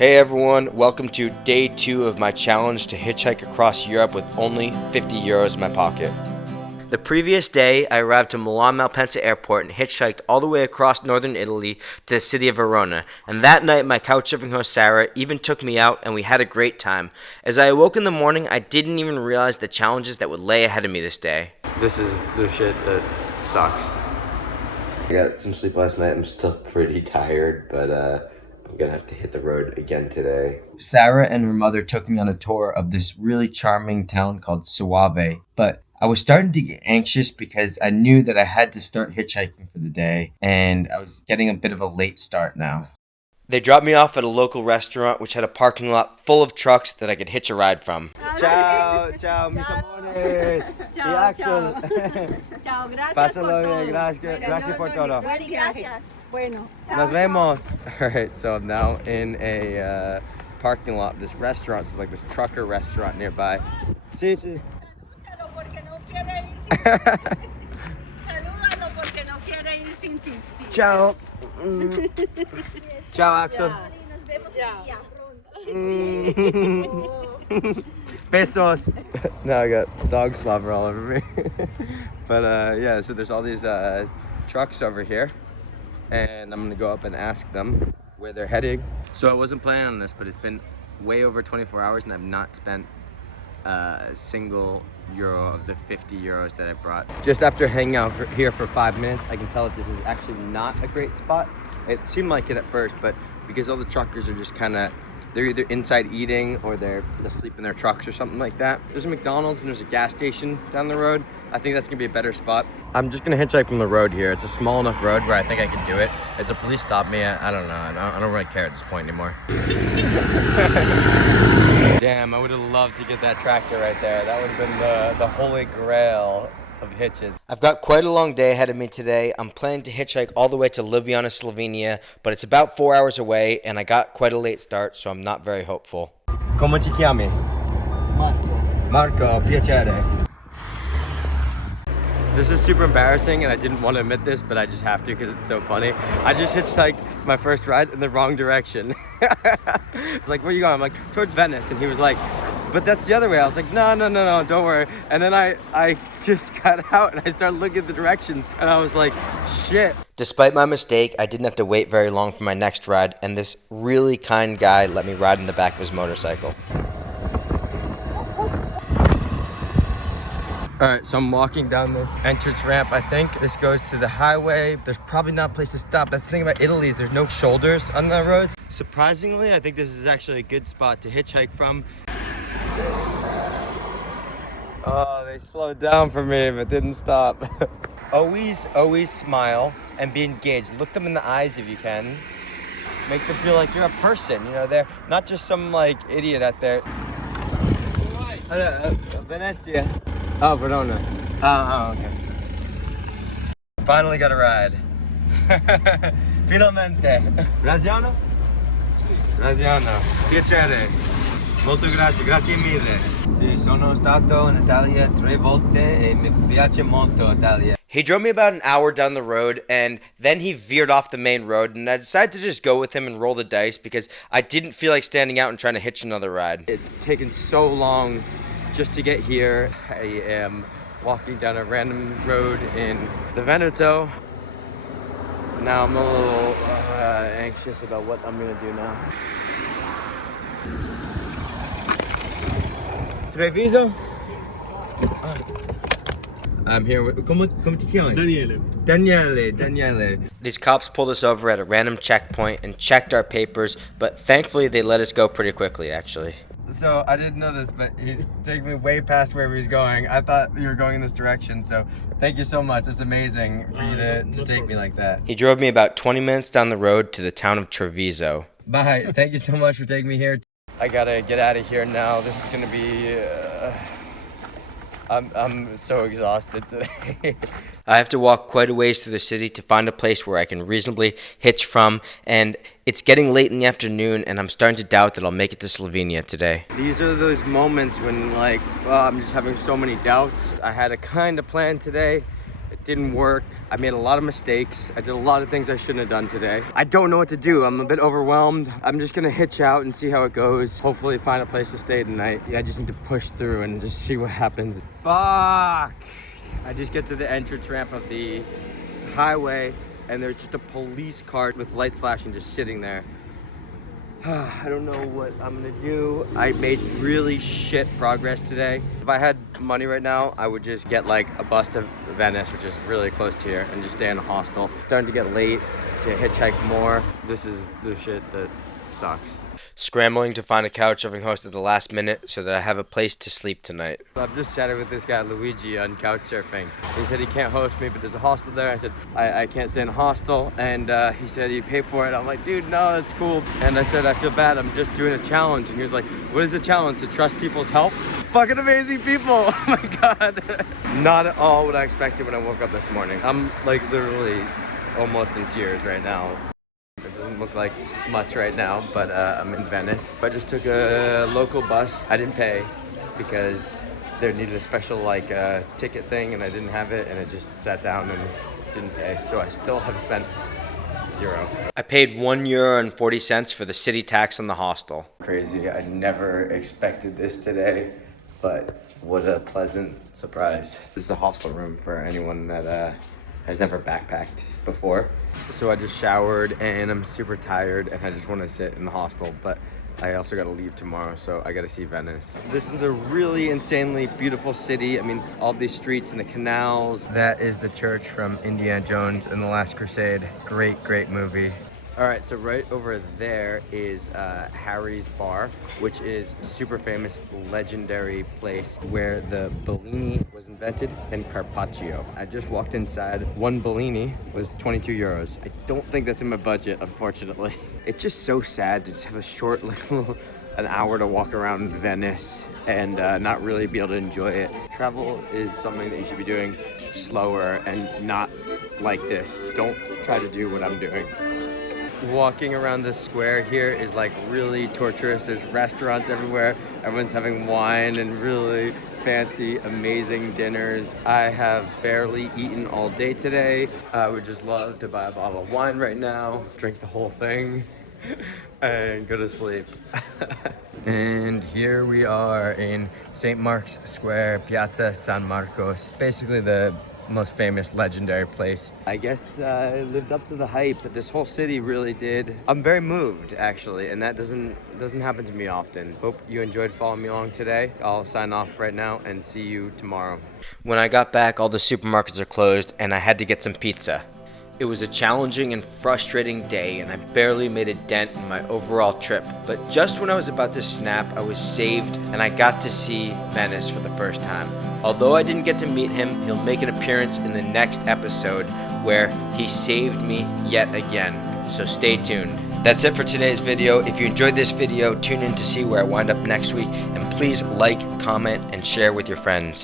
Hey everyone, welcome to day 2 of my challenge to hitchhike across Europe with only 50 euros in my pocket. The previous day, I arrived to Milan Malpensa Airport and hitchhiked all the way across northern Italy to the city of Verona. And that night, my couchsurfing host Sarah even took me out and we had a great time. As I awoke in the morning, I didn't even realize the challenges that would lay ahead of me this day. This is the shit that sucks. I got some sleep last night. I'm still pretty tired, but I'm gonna have to hit the road again today. Sarah and her mother took me on a tour of this really charming town called Soave, but I was starting to get anxious because I knew that I had to start hitchhiking for the day, and I was getting a bit of a late start now. They dropped me off at a local restaurant which had a parking lot full of trucks that I could hitch a ride from. Ciao, ciao, mis amores. Y Axel. Ciao, gracias Pásalo por bien, todo. gracias por todo. Gracias. Bueno. Nos vemos. Alright, so I'm now in a parking lot of this restaurant. It's like this trucker restaurant nearby. Sí, sí. Salúdalo porque no quiere ir sin ti. Salúdalo porque no quiere ir sin ti. Ciao. Ciao, Axel. Nos vemos Besos. Now I got dog slobber all over me. But yeah, so there's all these trucks over here. And I'm gonna go up and ask them where they're heading. So I wasn't planning on this, but it's been way over 24 hours and I've not spent a single euro of the 50 euros that I brought. Just after hanging out here for 5 minutes, I can tell that this is actually not a great spot. It seemed like it at first, but because all the truckers are just kind of, they're either inside eating or they're asleep in their trucks or something like that. There's a McDonald's and there's a gas station down the road. I think that's gonna be a better spot. I'm just gonna hitchhike from the road here. It's a small enough road where I think I can do it. If the police stop me, I don't know. I don't really care at this point anymore. Damn, I would have loved to get that tractor right there. That would have been the holy grail of hitches. I've got quite a long day ahead of me today. I'm planning to hitchhike all the way to Ljubljana, Slovenia, but it's about 4 hours away and I got quite a late start, so I'm not very hopeful. Come ti chiami? Marco. Marco, piacere. This is super embarrassing and I didn't want to admit this, but I just have to because it's so funny. I just hitchhiked my first ride in the wrong direction. Like, where are you going? I'm like, towards Venice. And he was like, but that's the other way. I was like, no, don't worry. And then I just got out and I started looking at the directions and I was like, shit. Despite my mistake, I didn't have to wait very long for my next ride, and this really kind guy let me ride in the back of his motorcycle. Alright, so I'm walking down this entrance ramp, I think. This goes to the highway. There's probably not a place to stop. That's the thing about Italy is there's no shoulders on the roads. Surprisingly, I think this is actually a good spot to hitchhike from. Oh, they slowed down for me, but didn't stop. Always smile and be engaged. Look them in the eyes if you can. Make them feel like you're a person, you know, they're not just some like idiot out there. Venezia. Oh, Verona. Oh, okay. Finally got a ride. Finalmente. Graziano? Graziano. Piacere. Molto grazie, grazie mille. Sì, sono stato in Italia 3 volte e mi piace molto Italia. He drove me about an hour down the road and then he veered off the main road, and I decided to just go with him and roll the dice because I didn't feel like standing out and trying to hitch another ride. It's taken so long just to get here. I am walking down a random road in the Veneto. Now I'm a little anxious about what I'm gonna do now. Treviso? I'm here with, come ti chiami? Daniele. These cops pulled us over at a random checkpoint and checked our papers, but thankfully they let us go pretty quickly, actually. So I didn't know this, but he's taking me way past where he was going. I thought you were going in this direction, so thank you so much. It's amazing for you to take me like that. He drove me about 20 minutes down the road to the town of Treviso. Bye. Thank you so much for taking me here. I gotta get out of here now. This is gonna be... I'm so exhausted today. I have to walk quite a ways through the city to find a place where I can reasonably hitch from, and it's getting late in the afternoon and I'm starting to doubt that I'll make it to Slovenia today. These are those moments when like, I'm just having so many doubts. I had a kind of plan today It didn't work. I made a lot of mistakes. I did a lot of things I shouldn't have done today. I don't know what to do. I'm a bit overwhelmed. I'm just gonna hitch out and see how it goes. Hopefully find a place to stay tonight. Yeah, I just need to push through and just see what happens. Fuck! I just get to the entrance ramp of the highway and there's just a police car with lights flashing just sitting there. I don't know what I'm gonna do. I made really shit progress today. If I had money right now, I would just get like a bus to Venice, which is really close to here, and just stay in a hostel. It's starting to get late to hitchhike more. This is the shit that sucks. Scrambling to find a couch having hosted at the last minute so that I have a place to sleep tonight. I've just chatted with this guy Luigi on couch surfing. He said he can't host me, but there's a hostel there. I said I can't stay in a hostel, and he said he'd pay for it. I'm like, dude, no, that's cool. And I said I feel bad, I'm just doing a challenge. And he was like, what is the challenge? To trust people's help? Fucking amazing people. Oh my god. Not at all what I expected when I woke up this morning. I'm like literally almost in tears right now. It doesn't look like much right now, but I'm in Venice. I just took a local bus. I didn't pay because there needed a special like ticket thing and I didn't have it, and I just sat down and didn't pay. So I still have spent zero. I paid €1.40 for the city tax on the hostel. Crazy, I never expected this today, but what a pleasant surprise. This is a hostel room for anyone that has never backpacked before. So I just showered and I'm super tired and I just want to sit in the hostel, but I also got to leave tomorrow, so I got to see Venice. This is a really insanely beautiful city. I mean, all these streets and the canals. That is the church from Indiana Jones and the Last Crusade. Great, great movie. All right, so right over there is Harry's Bar, which is a super famous, legendary place where the Bellini was invented and Carpaccio. I just walked inside. One Bellini was 22 euros. I don't think that's in my budget, unfortunately. It's just so sad to just have a short little an hour to walk around Venice and not really be able to enjoy it. Travel is something that you should be doing slower and not like this. Don't try to do what I'm doing. Walking around this square here is like really torturous. There's restaurants everywhere. Everyone's having wine and really fancy, amazing dinners. I have barely eaten all day today. I would just love to buy a bottle of wine right now, drink the whole thing, and go to sleep. And here we are in St. Mark's Square, Piazza San Marcos. Basically the most famous legendary place. I guess I lived up to the hype, but this whole city really did. I'm very moved actually, and that doesn't happen to me often. Hope you enjoyed following me along today. I'll sign off right now and see you tomorrow. When I got back, all the supermarkets are closed and I had to get some pizza. It was a challenging and frustrating day, and I barely made a dent in my overall trip. But just when I was about to snap, I was saved and I got to see Venice for the first time. Although I didn't get to meet him, he'll make an appearance in the next episode where he saved me yet again. So stay tuned. That's it for today's video. If you enjoyed this video, tune in to see where I wind up next week. And please like, comment, and share with your friends.